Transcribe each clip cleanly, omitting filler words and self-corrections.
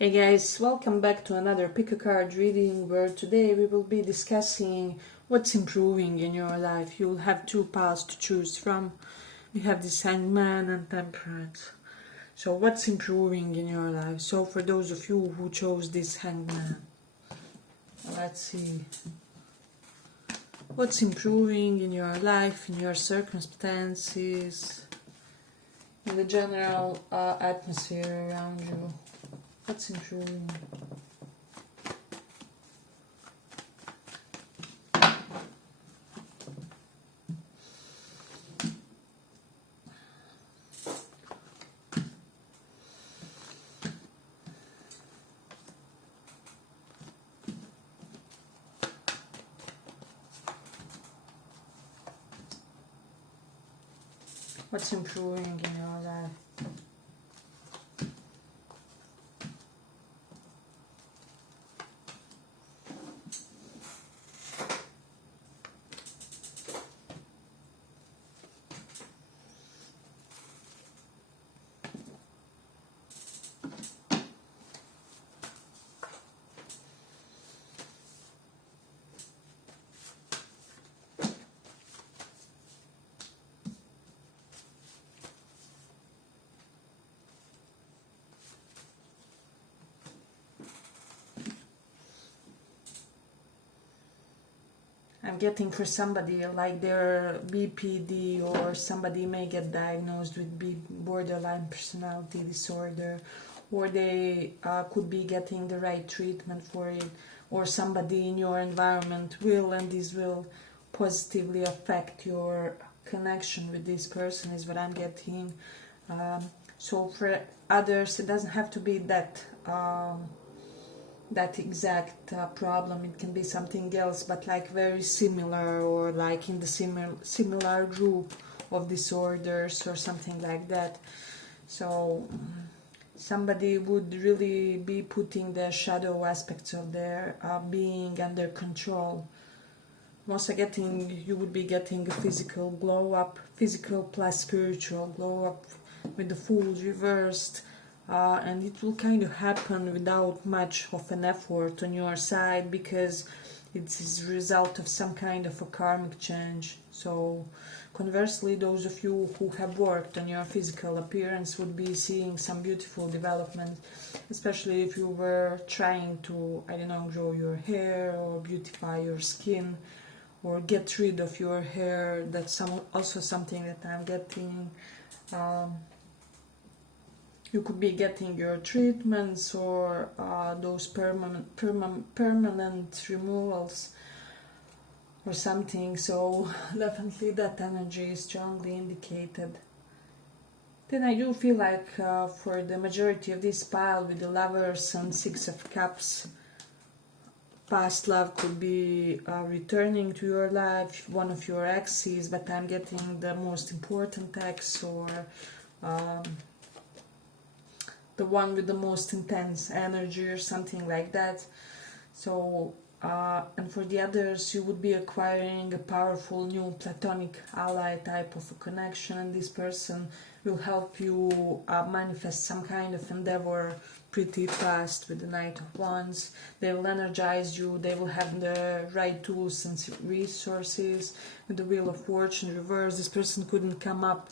Hey guys, welcome back to another pick a card reading where today we will be discussing what's improving in your life. You'll have two paths to choose from. We have the Hangman and Temperance. So what's improving in your life? So for those of you who chose this Hangman, let's see. What's improving in your life, in your circumstances, in the general atmosphere around you? What's improving? What's improving in your life? I'm getting for somebody like their BPD, or somebody may get diagnosed with borderline personality disorder, or they could be getting the right treatment for it, or somebody in your environment will, and this will positively affect your connection with this person is what I'm getting. So for others, it doesn't have to be that that exact problem. It can be something else, but like very similar, or like in the similar group of disorders or something like that. So somebody would really be putting the shadow aspects of their being under control. I'm also getting, you would be getting a physical glow up, physical plus spiritual glow up with the Fool reversed. And it will kind of happen without much of an effort on your side, because it's a result of some kind of a karmic change. So conversely, those of you who have worked on your physical appearance would be seeing some beautiful development, especially if you were trying to, I don't know, grow your hair or beautify your skin or get rid of your hair. That's also something that I'm getting. You could be getting your treatments or those permanent removals or something. So definitely that energy is strongly indicated. Then I do feel like for the majority of this pile with the Lovers and Six of Cups, past love could be returning to your life, one of your exes, but I'm getting the most important ex, or the one with the most intense energy or something like that. So and for the others, you would be acquiring a powerful new platonic ally type of a connection, and this person will help you manifest some kind of endeavor pretty fast with the Knight of Wands. They will energize you, they will have the right tools and resources. With the Wheel of Fortune reversed, this person couldn't come up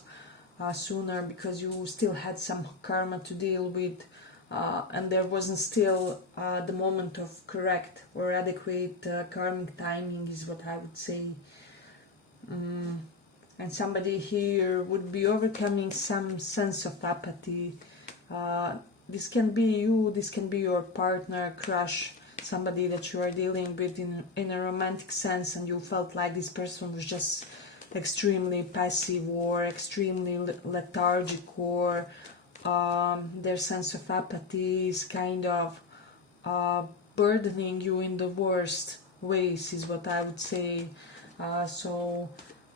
sooner because you still had some karma to deal with, and there wasn't still the moment of correct or adequate karmic timing is what I would say. And somebody here would be overcoming some sense of apathy. This can be you, this can be your partner, crush, somebody that you are dealing with in a romantic sense, and you felt like this person was just extremely passive or extremely lethargic, or their sense of apathy is kind of burdening you in the worst ways is what I would say. So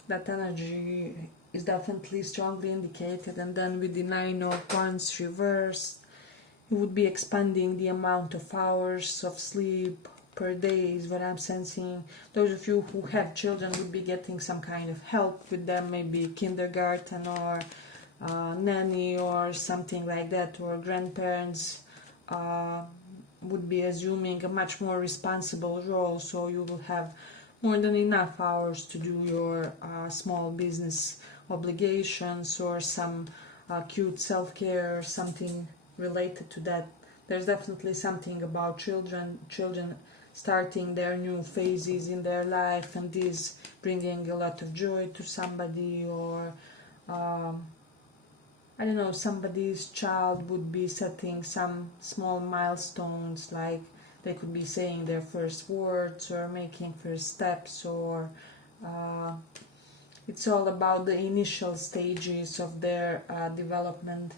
that energy is definitely strongly indicated. And then with the Nine of Wands reversed, you would be expanding the amount of hours of sleep per day is what I'm sensing. Those of you who have children would be getting some kind of help with them, maybe kindergarten or nanny or something like that, or grandparents would be assuming a much more responsible role, so you will have more than enough hours to do your small business obligations or some cute self-care or something related to that. There's definitely something about children starting their new phases in their life, and this bringing a lot of joy to somebody, or I don't know, somebody's child would be setting some small milestones, like they could be saying their first words or making first steps, or it's all about the initial stages of their development.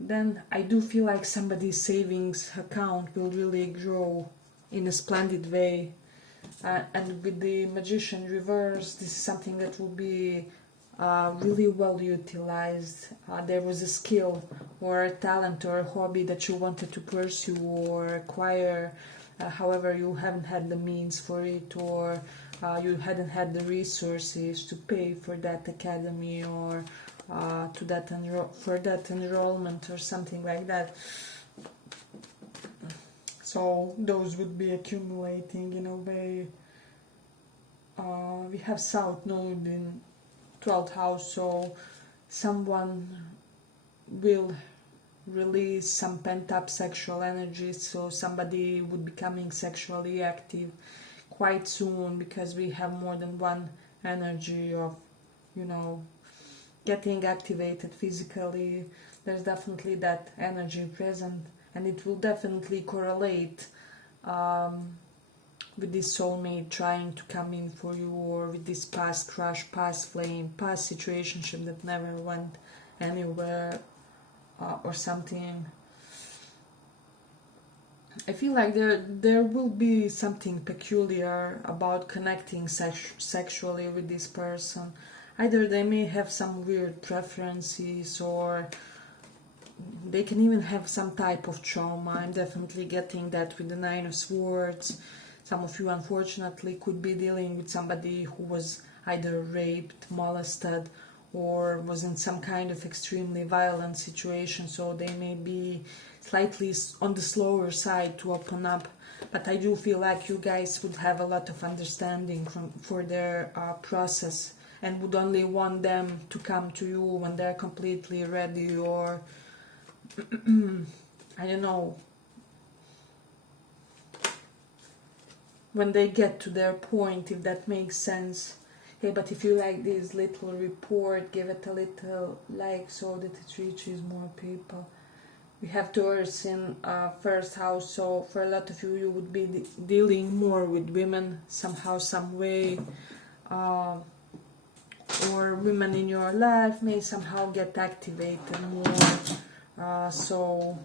Then I do feel like somebody's savings account will really grow in a splendid way. And with the magician reverse, this is something that will be really well utilized. There was a skill or a talent or a hobby that you wanted to pursue or acquire, however you haven't had the means for it, or you hadn't had the resources to pay for that academy or for that enrollment or something like that. So those would be accumulating in a way. We have South Node in 12th house, so someone will release some pent-up sexual energy, so somebody would be becoming sexually active quite soon, because we have more than one energy of, getting activated physically. There's definitely that energy present, and it will definitely correlate with this soulmate trying to come in for you, or with this past crush, past flame, past situationship that never went anywhere, or something. I feel like there will be something peculiar about connecting sexually with this person. Either they may have some weird preferences, or they can even have some type of trauma. I'm definitely getting that with the Nine of Swords. Some of you, unfortunately, could be dealing with somebody who was either raped, molested, or was in some kind of extremely violent situation, so they may be slightly on the slower side to open up. But I do feel like you guys would have a lot of understanding for their process, and would only want them to come to you when they're completely ready, or I don't know, when they get to their point, if that makes sense. Okay, but if you like this little report, give it a little like so that it reaches more people. We have Taurus in first house, so for a lot of you, you would be dealing more with women somehow, some way, or women in your life may somehow get activated more, so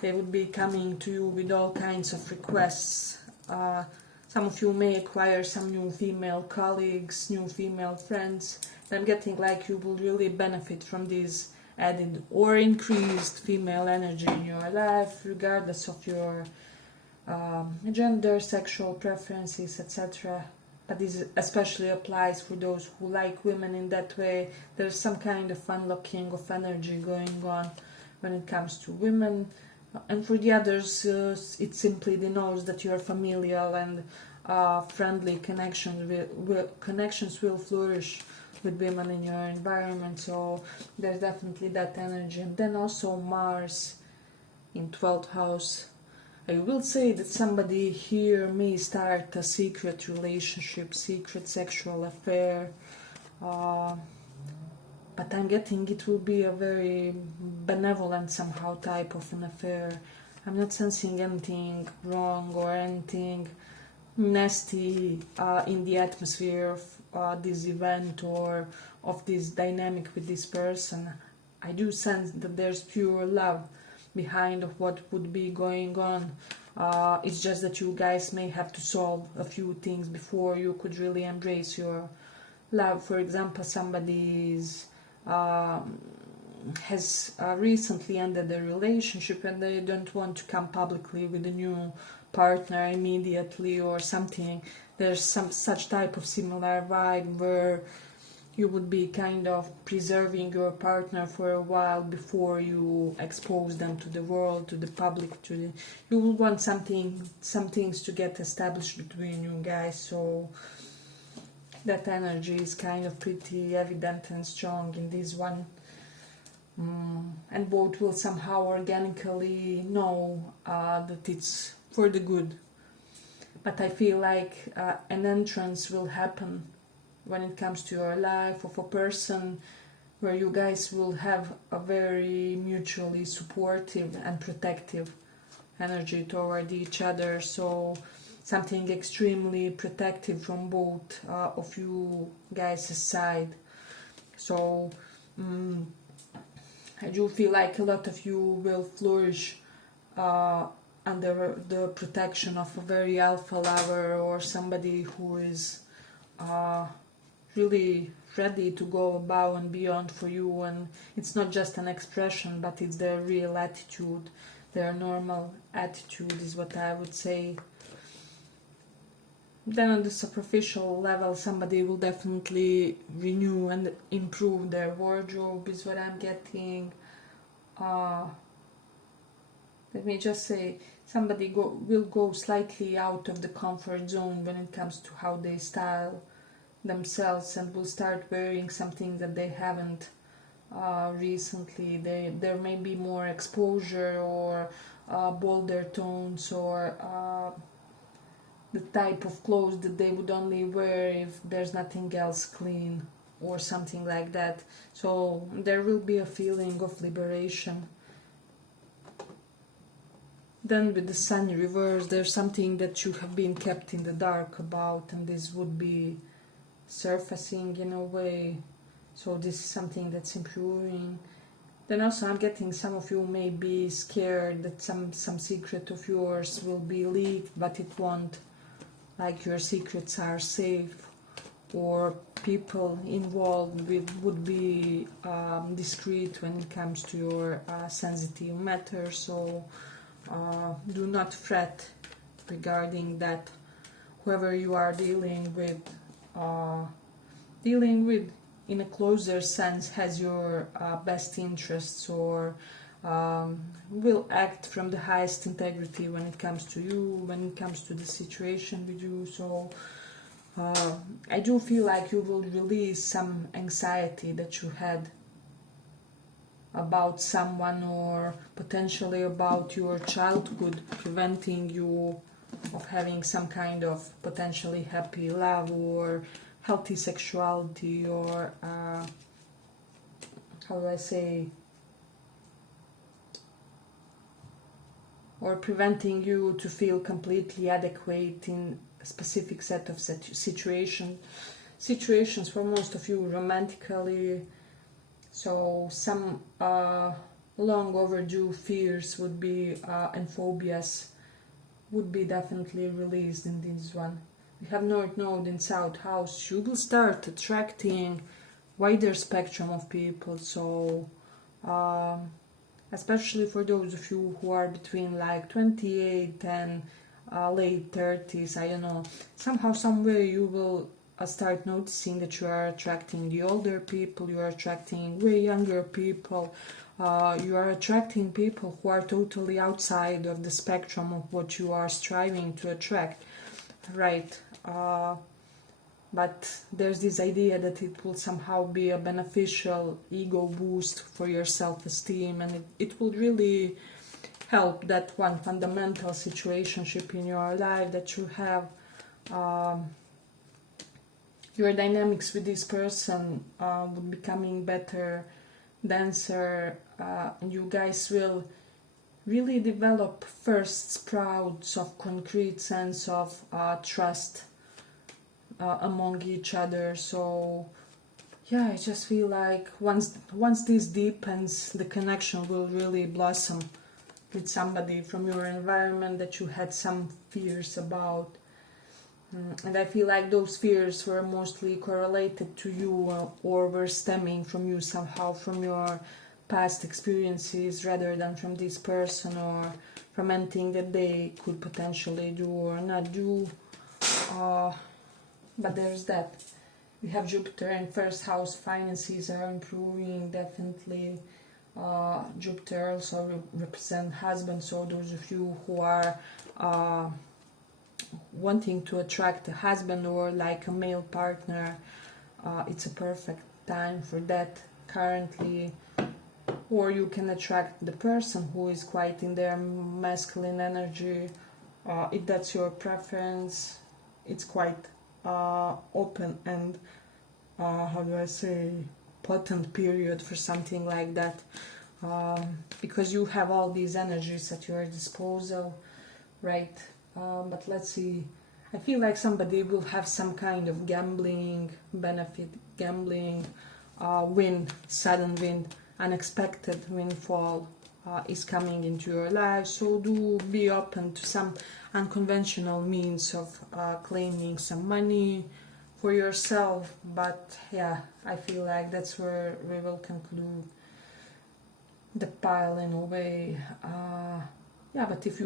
they would be coming to you with all kinds of requests. Some of you may acquire some new female colleagues, new female friends. I'm getting like you will really benefit from this added or increased female energy in your life, regardless of your gender, sexual preferences, etc. But this especially applies for those who like women in that way. There's some kind of unlocking of energy going on when it comes to women. And for the others, it simply denotes that you're familial and friendly connections will flourish with women in your environment. So there's definitely that energy. And then also Mars in 12th house. I will say that somebody here may start a secret relationship, secret sexual affair, but I'm getting it will be a very benevolent somehow type of an affair. I'm not sensing anything wrong or anything nasty in the atmosphere of this event or of this dynamic with this person. I do sense that there's pure love behind what would be going on. It's just that you guys may have to solve a few things before you could really embrace your love. For example, somebody has recently ended a relationship and they don't want to come publicly with a new partner immediately or something. There's some such type of similar vibe where you would be kind of preserving your partner for a while before you expose them to the world, to the public, you will want some things to get established between you guys. So that energy is kind of pretty evident and strong in this one. And both will somehow organically know that it's for the good. But I feel like an entrance will happen when it comes to your life of a person where you guys will have a very mutually supportive and protective energy toward each other. So something extremely protective from both of you guys' side. So I do feel like a lot of you will flourish under the protection of a very alpha lover, or somebody who is really ready to go above and beyond for you. And it's not just an expression, but it's their real attitude, their normal attitude is what I would say. Then on the superficial level, somebody will definitely renew and improve their wardrobe is what I'm getting. Let me just say, somebody will go slightly out of the comfort zone when it comes to how they style themselves, and will start wearing something that they haven't recently. There may be more exposure, or bolder tones, or the type of clothes that they would only wear if there's nothing else clean, or something like that. So there will be a feeling of liberation. Then with the sun reverse, there's something that you have been kept in the dark about, and this would be surfacing in a way. So this is something that's improving. Then also I'm getting some of you may be scared that some secret of yours will be leaked, but it won't. Like your secrets are safe, or people involved would be discreet when it comes to your sensitive matters. So do not fret regarding that. Whoever you are dealing with in a closer sense has your best interests, or will act from the highest integrity when it comes to you, when it comes to the situation with you. So I do feel like you will release some anxiety that you had about someone, or potentially about your childhood, preventing you of having some kind of potentially happy love or healthy sexuality, or how do I say, or preventing you to feel completely adequate in a specific set of situations for most of you romantically. So some long overdue fears would be and phobias would be definitely released in this one. We have North Node in South House. You will start attracting wider spectrum of people. So especially for those of you who are between like 28 and late 30s, I don't know, somehow, somewhere you will start noticing that you are attracting the older people, you are attracting way younger people, you are attracting people who are totally outside of the spectrum of what you are striving to attract, right? But there's this idea that it will somehow be a beneficial ego boost for your self-esteem, and it will really help that one fundamental situationship in your life that you have. Your dynamics with this person will be becoming better, denser, and you guys will really develop first sprouts of concrete sense of trust among each other. So yeah, I just feel like once this deepens, the connection will really blossom with somebody from your environment that you had some fears about. And I feel like those fears were mostly correlated to you, or were stemming from you somehow, from your past experiences, rather than from this person, or from anything that they could potentially do or not do. But there's that. We have Jupiter in first house, finances are improving, definitely. Jupiter also represents husband, so those of you who are wanting to attract a husband or like a male partner, it's a perfect time for that currently. Or you can attract the person who is quite in their masculine energy, if that's your preference. It's quite open and how do I say, potent period for something like that, because you have all these energies at your disposal, right? But let's see, I feel like somebody will have some kind of gambling benefit, gambling win, sudden win, unexpected windfall is coming into your life. So do be open to some unconventional means of claiming some money for yourself. But yeah, I feel like that's where we will conclude the pile in a way. Yeah, but if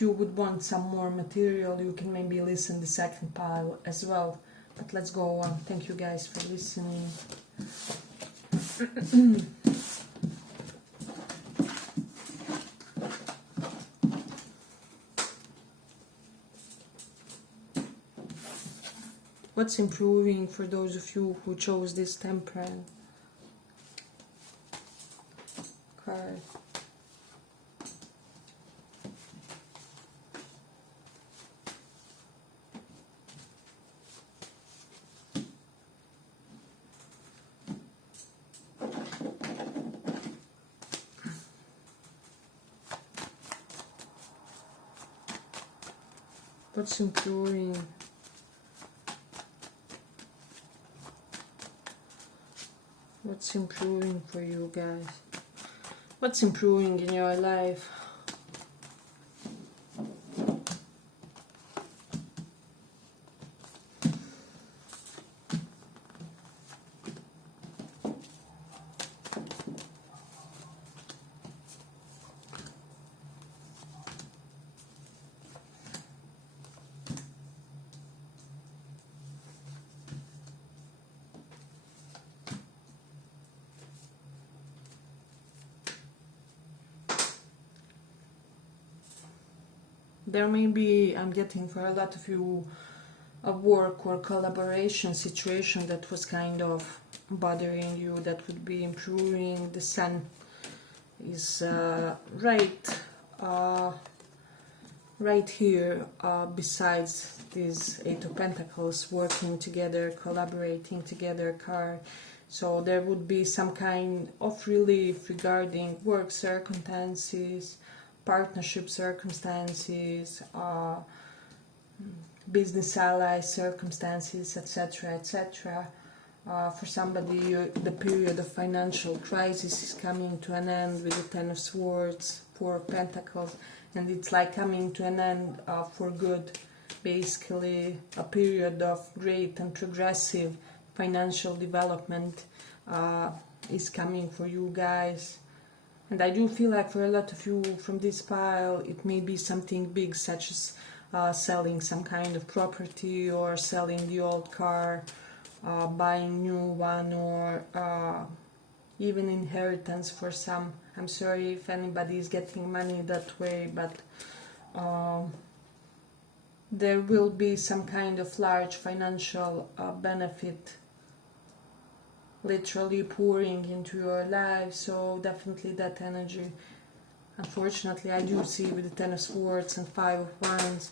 you would want some more material, you can maybe listen the second pile as well. But let's go on. Thank you guys for listening. What's improving for those of you who chose this Temperance card? What's improving? What's improving for you guys? What's improving in your life? There may be, I'm getting for a lot of you, a work or collaboration situation that was kind of bothering you, that would be improving. The Sun is right here, besides this Eight of Pentacles, working together, collaborating together card. So there would be some kind of relief regarding work circumstances, partnership circumstances, business allies circumstances, etc., etc. For somebody, the period of financial crisis is coming to an end with the Ten of Swords, Four of Pentacles, and it's like coming to an end for good. Basically, a period of great and progressive financial development is coming for you guys. And I do feel like for a lot of you from this pile, it may be something big, such as selling some kind of property, or selling the old car, buying new one, or even inheritance for some. I'm sorry if anybody is getting money that way, but there will be some kind of large financial benefit literally pouring into your life. So definitely that energy. Unfortunately, I do see with the Ten of Swords and Five of Wands,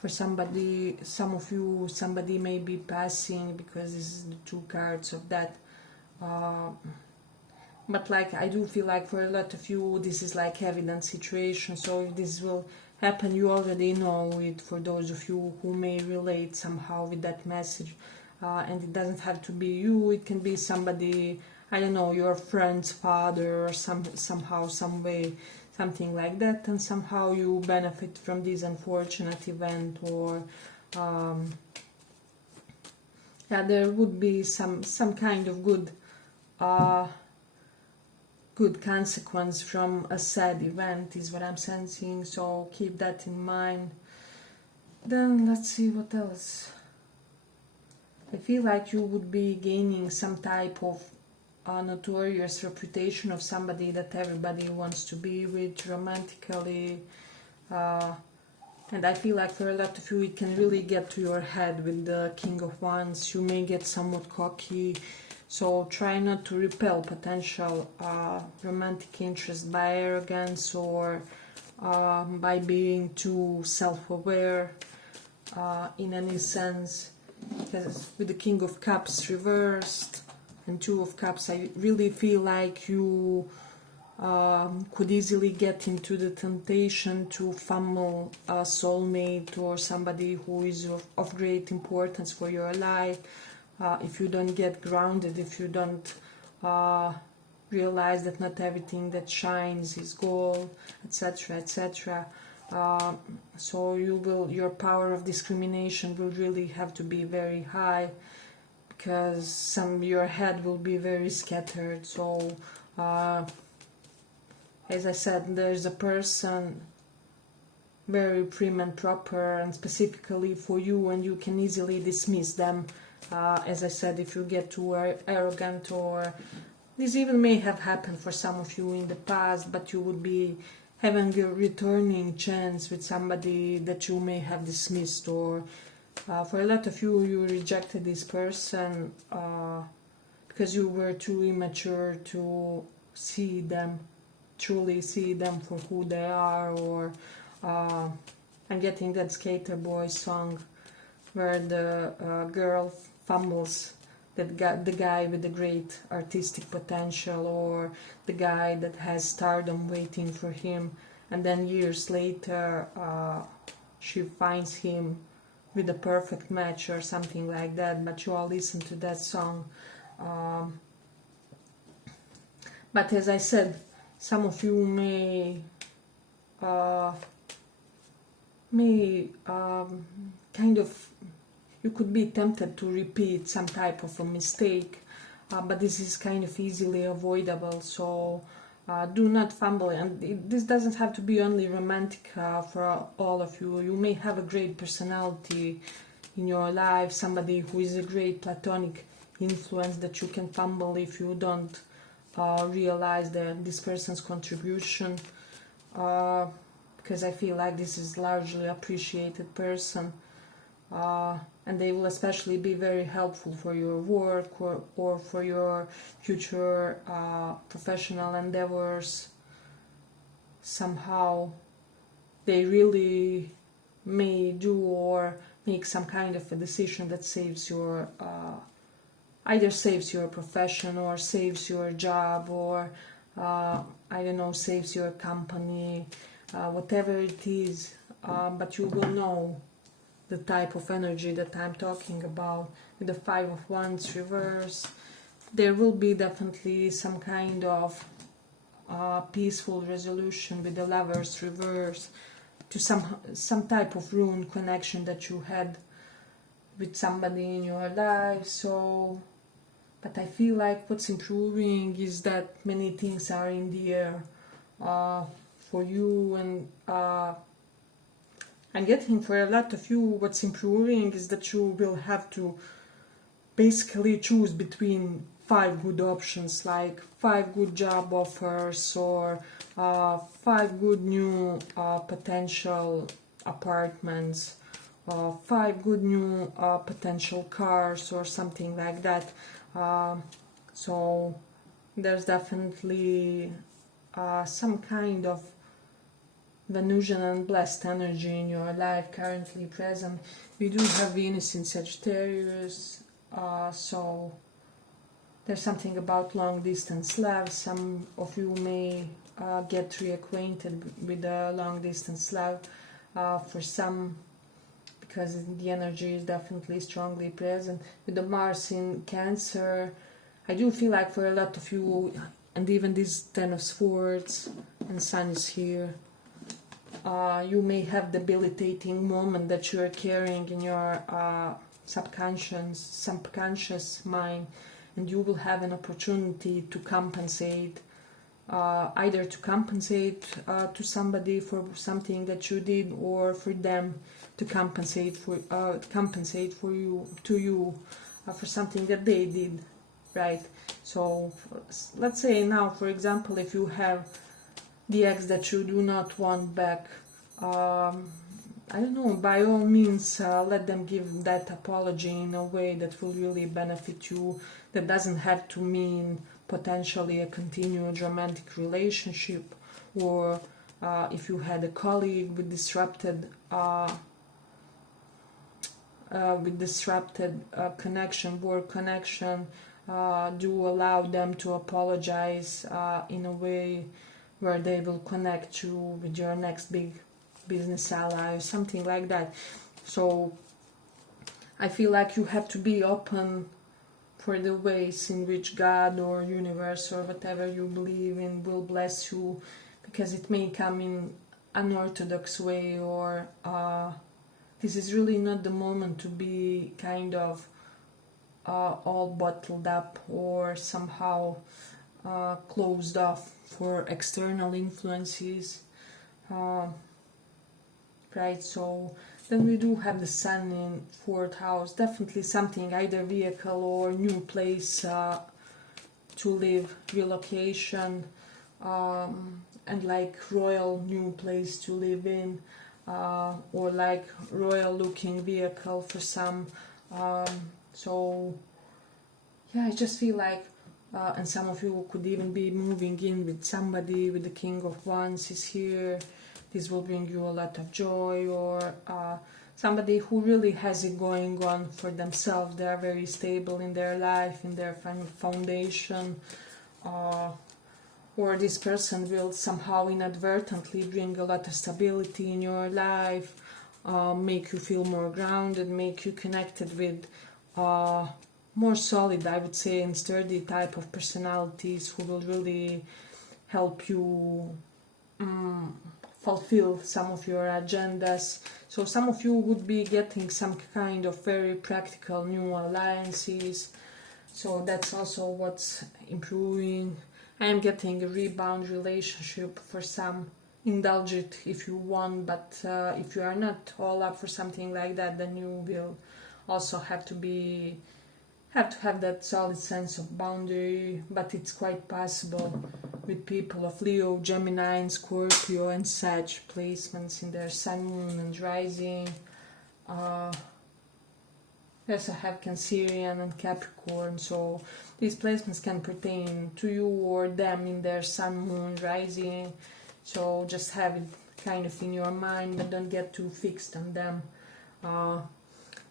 for somebody, some of you, somebody may be passing, because this is the two cards of that. But like, I do feel like for a lot of you, this is like evident situation. So if this will happen, you already know it. For those of you who may relate somehow with that message, and it doesn't have to be you, it can be somebody, I don't know, your friend's father, or somehow, some way, something like that, and somehow you benefit from this unfortunate event, or yeah, there would be some kind of good good consequence from a sad event, is what I'm sensing. So keep that in mind. Then let's see what else. I feel like you would be gaining some type of notorious reputation of somebody that everybody wants to be with romantically. And I feel like for a lot of you it can really get to your head with the King of Wands. You may get somewhat cocky, so try not to repel potential romantic interest by arrogance or by being too self-aware in any sense. Because with the King of Cups reversed and Two of Cups, I really feel like you could easily get into the temptation to fumble a soulmate or somebody who is of great importance for your life. If you don't get grounded, if you don't realize that not everything that shines is gold, etc., etc. So your power of discrimination will really have to be very high, because your head will be very scattered. So as I said, there's a person very prim and proper and specifically for you, and you can easily dismiss them. As I said, if you get too arrogant, or this even may have happened for some of you in the past, but you would be having a returning chance with somebody that you may have dismissed, or for a lot of you, you rejected this person because you were too immature to see them, truly see them for who they are. Or I'm getting that Skater Boy song where the girl fumbles the guy with the great artistic potential, or the guy that has stardom waiting for him, and then years later she finds him with a perfect match or something like that. But you all listen to that song. But as I said, some of you may kind of, you could be tempted to repeat some type of a mistake, but this is kind of easily avoidable. So do not fumble. And this doesn't have to be only romantic for all of you. You may have a great personality in your life, somebody who is a great platonic influence that you can fumble if you don't realize this person's contribution, because I feel like this is largely appreciated person, and they will especially be very helpful for your work or for your future professional endeavors. Somehow they really may do or make some kind of a decision that saves your either saves your profession or saves your job, or I don't know, saves your company, whatever it is, but you will know the type of energy that I'm talking about. With the Five of Wands reverse, there will be definitely some kind of peaceful resolution with the Lovers reverse to some type of ruined connection that you had with somebody in your life. So, but I feel like what's improving is that many things are in the air for you, and I'm getting for a lot of you what's improving is that you will have to basically choose between 5 good options, like 5 good job offers, or 5 good new potential apartments, 5 good new potential cars, or something like that. So there's definitely some kind of Venusian and blessed energy in your life currently present. We do have Venus in Sagittarius, so there's something about long distance love. Some of you may get reacquainted with a long distance love. For some, because the energy is definitely strongly present. With the Mars in Cancer, I do feel like for a lot of you, and even this Ten of Swords and Sun is here, you may have debilitating moment that you are carrying in your subconscious mind, and you will have an opportunity to compensate, either to compensate to somebody for something that you did, or for them to compensate for you. for something that they did, right? So let's say now, for example, if you have the ex that you do not want back, I don't know, by all means, let them give that apology in a way that will really benefit you. That doesn't have to mean potentially a continued romantic relationship, or if you had a colleague with disrupted connection, work connection, do allow them to apologize in a way where they will connect you with your next big business ally or something like that. So I feel like you have to be open for the ways in which God or universe or whatever you believe in will bless you, because it may come in unorthodox way, or this is really not the moment to be kind of all bottled up or somehow closed off for external influences, right? So then we do have the sun in 4th house, definitely something, either vehicle or new place to live, relocation, and like royal new place to live in, or like royal looking vehicle for some. So yeah, I just feel like, and some of you could even be moving in with somebody, with the King of Wands is here. This will bring you a lot of joy, or somebody who really has it going on for themselves. They are very stable in their life, in their foundation, or this person will somehow inadvertently bring a lot of stability in your life, make you feel more grounded, make you connected with more solid, I would say, and sturdy type of personalities who will really help you fulfill some of your agendas. So some of you would be getting some kind of very practical new alliances. So that's also what's improving. I am getting a rebound relationship for some. Indulge it if you want, but if you are not all up for something like that, then you will also have to have that solid sense of boundary. But it's quite possible with people of Leo, Gemini, and Scorpio and Sag placements in their sun, moon, and rising. We also have Cancerian and Capricorn, so these placements can pertain to you or them in their sun, moon, rising. So just have it kind of in your mind, but don't get too fixed on them.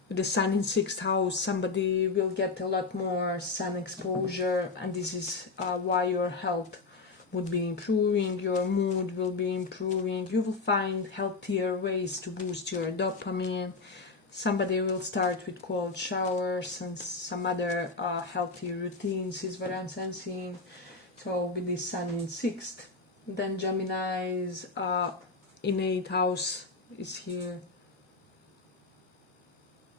With the sun in 6th house, somebody will get a lot more sun exposure, and this is why your health would be improving, your mood will be improving, you will find healthier ways to boost your dopamine. Somebody will start with cold showers and some other healthy routines is what I'm sensing. So with this sun in 6th, then Gemini's in 8th house is here.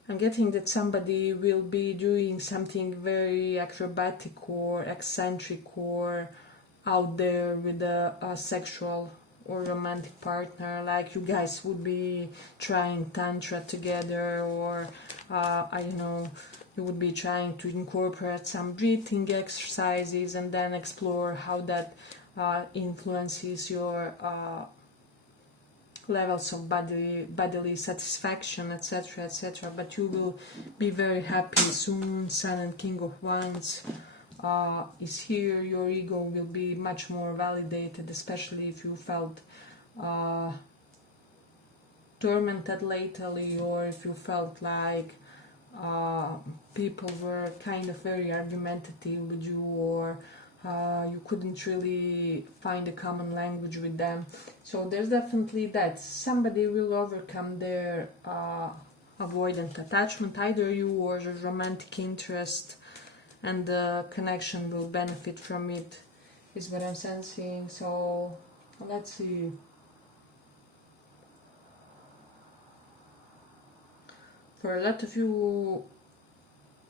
I'm getting that somebody will be doing something very acrobatic or eccentric or out there with a sexual or romantic partner, like you guys would be trying tantra together, or I don't know, you would be trying to incorporate some breathing exercises and then explore how that influences your levels of bodily satisfaction, etc., etc. But you will be very happy soon. Sun and King of Wands is here. Your ego will be much more validated, especially if you felt tormented lately, or if you felt like people were kind of very argumentative with you, or you couldn't really find a common language with them. So there's definitely that. Somebody will overcome their avoidant attachment, either you or your romantic interest, and the connection will benefit from it, is what I'm sensing. So let's see. For a lot of you,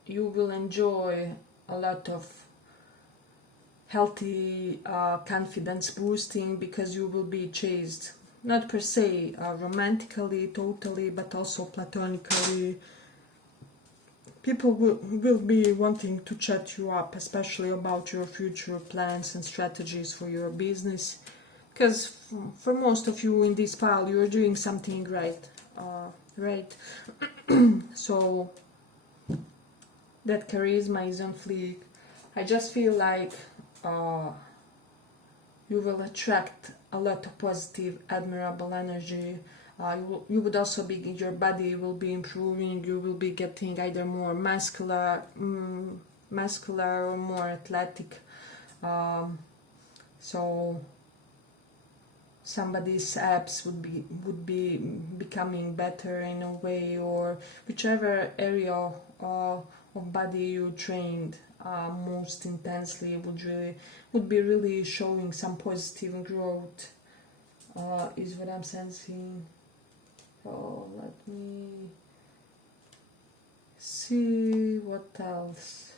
you will enjoy a lot of healthy confidence boosting, because you will be chased, not per se romantically totally, but also platonically, people will be wanting to chat you up, especially about your future plans and strategies for your business, because for most of you in this pile you're doing something right, right? So that charisma is on fleek. I just feel like you will attract a lot of positive, admirable energy. You would also be, your body will be improving. You will be getting either more muscular or more athletic. So somebody's abs would be becoming better in a way, or whichever area of body you trained most intensely would be really showing some positive growth, is what I'm sensing. So let me see what else.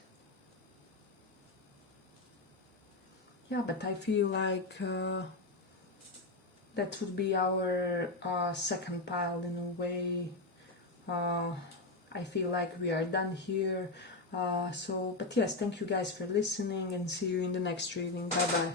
Yeah, but I feel like that would be our second pile in a way. I feel like we are done here. But yes, thank you guys for listening, and see you in the next reading. Bye bye.